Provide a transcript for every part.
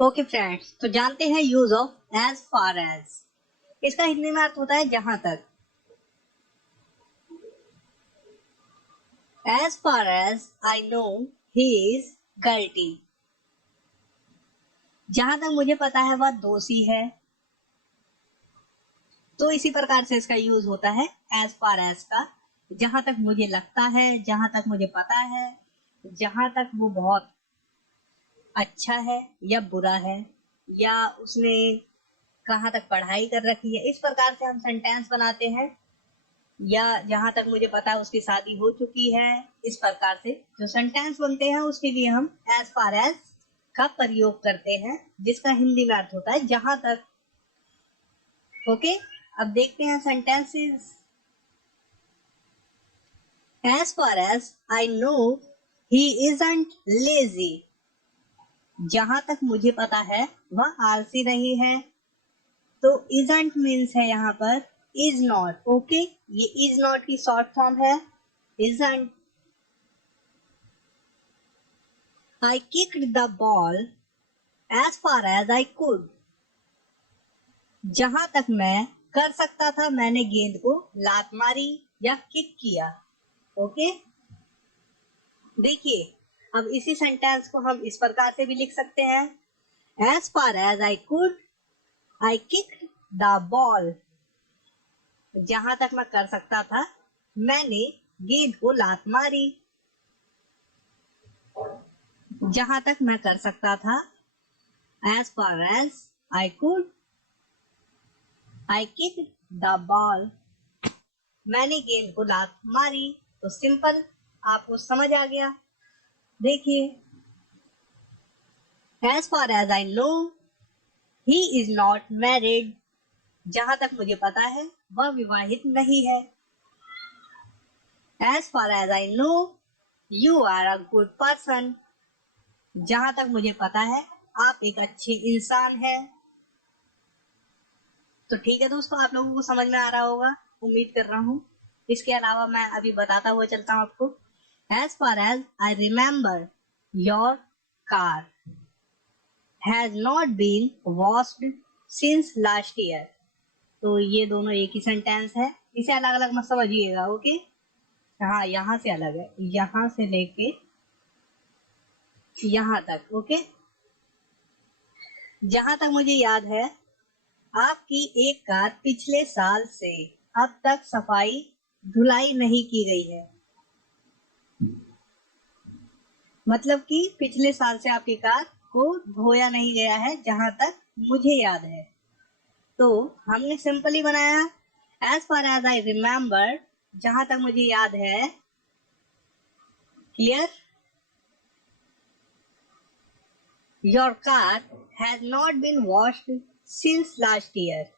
Okay friends, तो जानते हैं use of as far as. इसका हिंदी में अर्थ होता है जहां तक। As far as I know he is guilty. जहां तक मुझे पता है वह दोषी है। तो इसी प्रकार से इसका यूज होता है एज फार एज का। जहां तक मुझे लगता है, जहां तक मुझे पता है, जहां तक वो बहुत अच्छा है या बुरा है, या उसने कहाँ तक पढ़ाई कर रखी है। इस प्रकार से हम सेंटेंस बनाते हैं। या जहां तक मुझे पता है उसकी शादी हो चुकी है। इस प्रकार से जो सेंटेंस बनते हैं उसके लिए हम एज फार एज का प्रयोग करते हैं, जिसका हिंदी में अर्थ होता है जहां तक। ओके, अब देखते हैं sentences. As far as I know he isn't lazy. जहां तक मुझे पता है वह आलसी नहीं है। तो इजंट मीन्स है यहाँ पर इज नॉट। ओके, ये इज नॉट की शॉर्ट फॉर्म है isn't. I kicked the ball as far as I could. जहां तक मैं कर सकता था मैंने गेंद को लात मारी या किक किया। ओके, देखिए अब इसी सेंटेंस को हम इस प्रकार से भी लिख सकते हैं। As far as I could I kicked the ball. जहां तक मैं कर सकता था मैंने गेंद को लात मारी। जहां तक मैं कर सकता था, as far as I could I kicked the ball. मैंने गेंद को लात मारी। तो सिंपल, आपको समझ आ गया। देखिए, as far as I know he is not married. जहां तक मुझे पता है वह विवाहित नहीं है। As far as I know you are a good person. जहां तक मुझे पता है आप एक अच्छे इंसान हैं। तो ठीक है दोस्तों, आप लोगों को समझ में आ रहा होगा, उम्मीद कर रहा हूँ। इसके अलावा मैं अभी बताता हुआ चलता हूँ आपको। As far as I remember your car has not been washed since last year. तो ये दोनों एक ही सेंटेंस है, इसे अलग अलग मत समझिएगा। ओके, हाँ यहाँ से अलग है, यहाँ से लेके यहाँ तक। ओके, जहां तक मुझे याद है आपकी एक कार पिछले साल से अब तक सफाई धुलाई नहीं की गई है। मतलब कि पिछले साल से आपकी कार को धोया नहीं गया है, जहां तक मुझे याद है। तो हमने सिंपली बनाया as far as I remember, जहां तक मुझे याद है। Clear? Your car has not been washed since last year.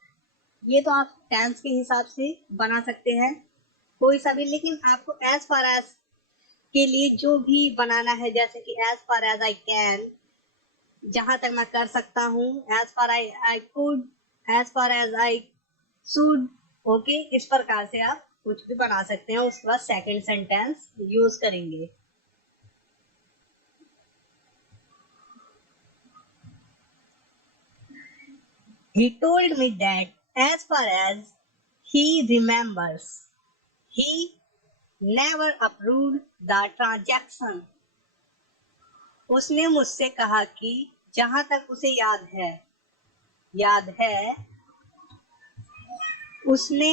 ये तो आप टेंस के हिसाब से बना सकते हैं कोई सा भी, लेकिन आपको एज फार एज के लिए जो भी बनाना है, जैसे कि as far as I can, जहां तक मैं कर सकता हूँ, as far I could, as far as I should. Okay, इस प्रकार से आप कुछ भी बना सकते हैं। उसके बाद सेकंड सेंटेंस यूज करेंगे। He told me that as far as he remembers, he never approved the transaction. उसने मुझसे कहा कि जहां तक उसे याद है उसने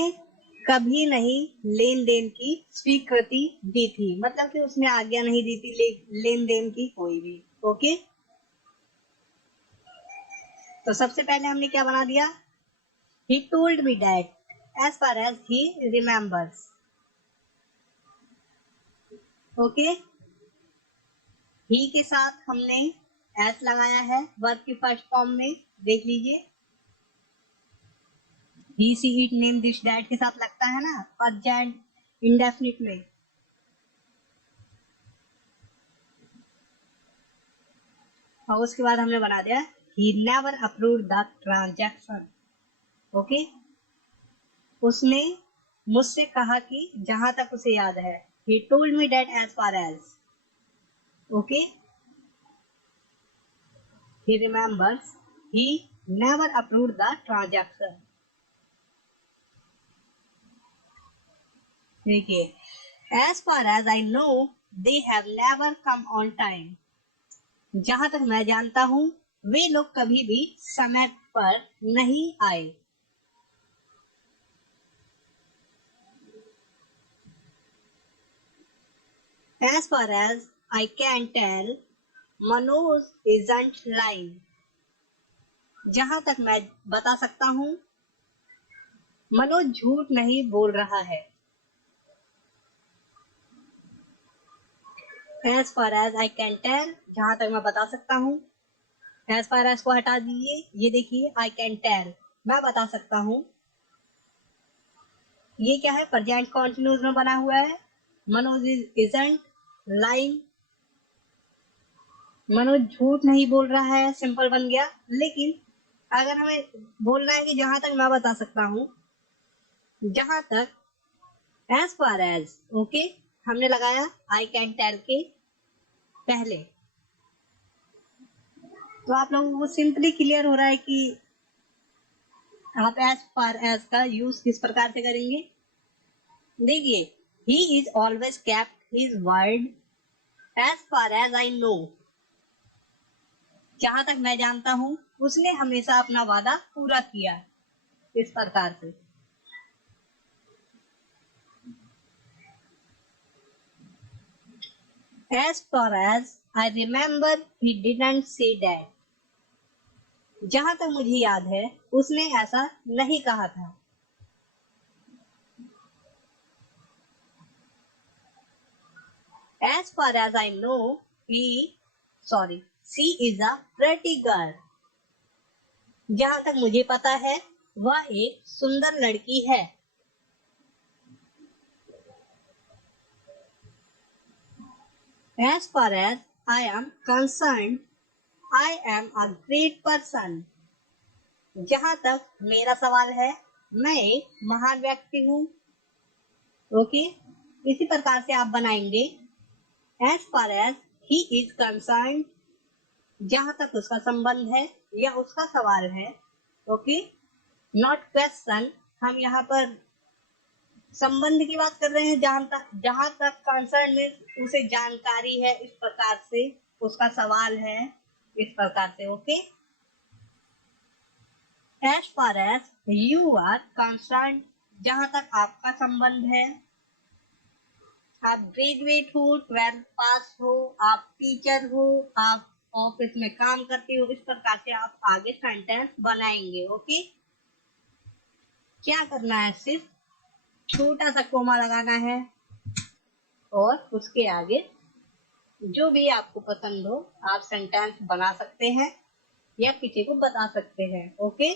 कभी नहीं लेन देन की स्वीकृति दी थी। मतलब कि उसने आज्ञा नहीं दी थी लेन देन की कोई भी। ओके, तो सबसे पहले हमने क्या बना दिया, he told me that as far as he remembers. Okay, he के साथ हमने एस लगाया है वर्ब की फर्स्ट फॉर्म में। देख लीजिए, he she it name this that के साथ लगता है ना प्रेजेंट इंडेफिनिट में। और उसके बाद हमने बना दिया he never approved the transaction. Okay, उसने मुझसे कहा कि जहां तक उसे याद है, he told me that as far as। Okay, he remembers he never approved the transaction. देखिए, as far as I know they have never come on time. जहां तक मैं जानता हूं वे लोग कभी भी समय पर नहीं आए. As far as I can tell, Manoj isn't lying. जहां तक मैं बता सकता हूं मनोज झूठ नहीं बोल रहा है. As far as I can tell, जहां तक मैं बता सकता हूं. As far as को हटा दीजिए, ये देखिए I can tell, मैं बता सकता हूं. ये क्या है? प्रेजेंट कॉन्टिन्यूस में बना हुआ है. Manoj isn't lying. मनोज झूठ नहीं बोल रहा है, सिंपल बन गया. लेकिन अगर हमें बोलना है कि जहां तक मैं बता सकता हूं, जहां तक as far as, ओके, हमने लगाया I can tell के पहले. तो आप लोगों को सिंपली क्लियर हो रहा है कि आप as far as का यूज किस प्रकार से करेंगे. देखिए, he is always kept his word as far as I know. जहां तक मैं जानता हूं उसने हमेशा अपना वादा पूरा किया. इस प्रकार से. As far as I remember, he didn't say that. जहां तक मुझे याद है उसने ऐसा नहीं कहा था. As far as I know, she is a pretty girl. जहां तक मुझे पता है वह एक सुंदर लड़की है. As far as I am concerned, I am a great person. जहां तक मेरा सवाल है मैं एक महान व्यक्ति हूँ. ओके, इसी प्रकार से आप बनाएंगे. As far as he is concerned, जहां तक उसका संबंध है या उसका सवाल है. Okay, not question. हम यहाँ पर संबंध की बात कर रहे हैं. जहां तक कंसर्न में उसे जानकारी है, इस प्रकार से उसका सवाल है, इस प्रकार से. Okay, as far as you are concerned, जहां तक आपका संबंध है. आप ग्रेजुएट हो, 12th पास हो, आप टीचर हो, आप ऑफिस में काम करते हो. इस प्रकार से आप आगे सेंटेंस बनाएंगे. ओके, क्या करना है? सिर्फ छोटा सा कोमा लगाना है और उसके आगे जो भी आपको पसंद हो आप सेंटेंस बना सकते हैं या किसी को बता सकते हैं. ओके,